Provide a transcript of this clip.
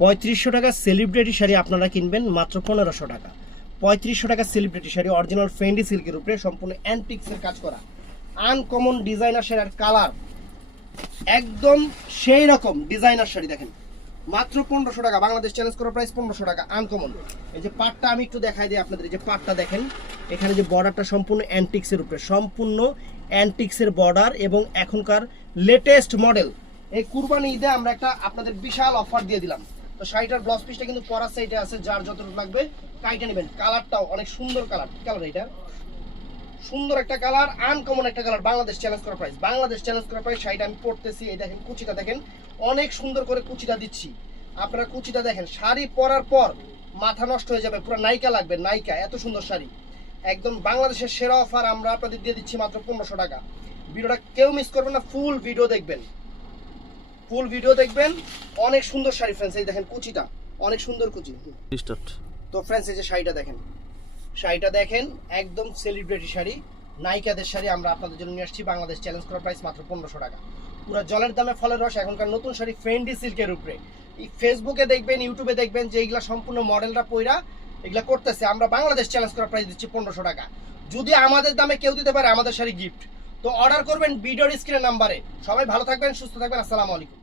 3500 টাকা সেলিব্রিটি শাড়ি আপনারা কিনবেন মাত্র 1500 টাকা। 3500 টাকা সেলিব্রিটি শাড়ি অরিজিনাল ফেন্ডি সিল্কের উপরে সম্পূর্ণ অ্যান্টিক্সের কাজ করা, আনকমন ডিজাইনার শাড়ি আর কালার একদম সেই রকম ডিজাইনার শাড়ি দেখেন মাত্র 1500 টাকা। বাংলাদেশ চ্যালেঞ্জ করা প্রাইস 1500 টাকা। আনকমন এই যে পাটটা আমি একটু দেখাই দিই আপনাদের, এই যে পাটটা দেখেন, এখানে যে বর্ডারটা সম্পূর্ণ অ্যান্টিক্সের উপরে, সম্পূর্ণ অ্যান্টিক্সের বর্ডার এবং এখনকার লেটেস্ট মডেল। এই কুরবানি ঈদে আমরা একটা আপনাদের বিশাল অফার দিয়ে দিলাম। তো শাড়িটার ব্লাউজ পিসটা কিন্তু পরার সাইডে আছে, যার যতটুকু লাগবে কাইটা নেবেন। কালারটাও অনেক সুন্দর কালার, কালার এটা সুন্দর একটা কালার, আনকমন একটা কালার। বাংলাদেশ চ্যালেঞ্জ করা প্রাইস, বাংলাদেশ চ্যালেঞ্জ করা প্রাইস। শাড়িটা আমি পরতেছি, এই দেখেন কুচিটা দেখেন, অনেক সুন্দর করে কুচিটা দিচ্ছি। আপনারা কুচিটা দেখেন, শাড়ি পরার পর মাথা নষ্ট হয়ে যাবে, পুরো নায়িকা লাগবে, নায়িকা, এত সুন্দর শাড়ি। একদম বাংলাদেশের সেরা অফার আমরা আপনাদের দিয়ে দিচ্ছি মাত্র 1500 টাকা। ভিডিওটা কেউ মিস করবেন না, ফুল ভিডিও দেখবেন, ফুল ভিডিও দেখবেন। অনেক সুন্দর শাড়ি ফ্রেন্ডস, এই দেখেন কুচিটা অনেক সুন্দর কুচি। তো ফ্রেন্ডস এই যে শাড়িটা দেখেন, শাড়িটা দেখেন একদম সেলিব্রিটি শাড়ি, নায়িকাদের শাড়ি আমরা আপনাদের জন্য নিয়ে আসছি। বাংলাদেশ চ্যালেঞ্জ করা প্রাইস মাত্র 1500 টাকা। পুরো জলের দামে ফলের রস, এখনকার নতুন শাড়ি ফেন্ডি সিল্কের উপরে। এই ফেসবুকে দেখবেন, ইউটিউবে দেখবেন যে এইগুলা সম্পূর্ণ মডেলটা পইরা এগুলা করতেছে। আমরা বাংলাদেশ চ্যালেঞ্জ করা প্রাইস দিচ্ছি 1500 টাকা। যদি আমাদের দামে কেউ দিতে পারে আমাদের শাড়ি গিফট। তো অর্ডার করবেন ভিডিওর স্ক্রিনের নাম্বারে। সবাই ভালো থাকবেন, সুস্থ থাকবেন, আসসালামু আলাইকুম।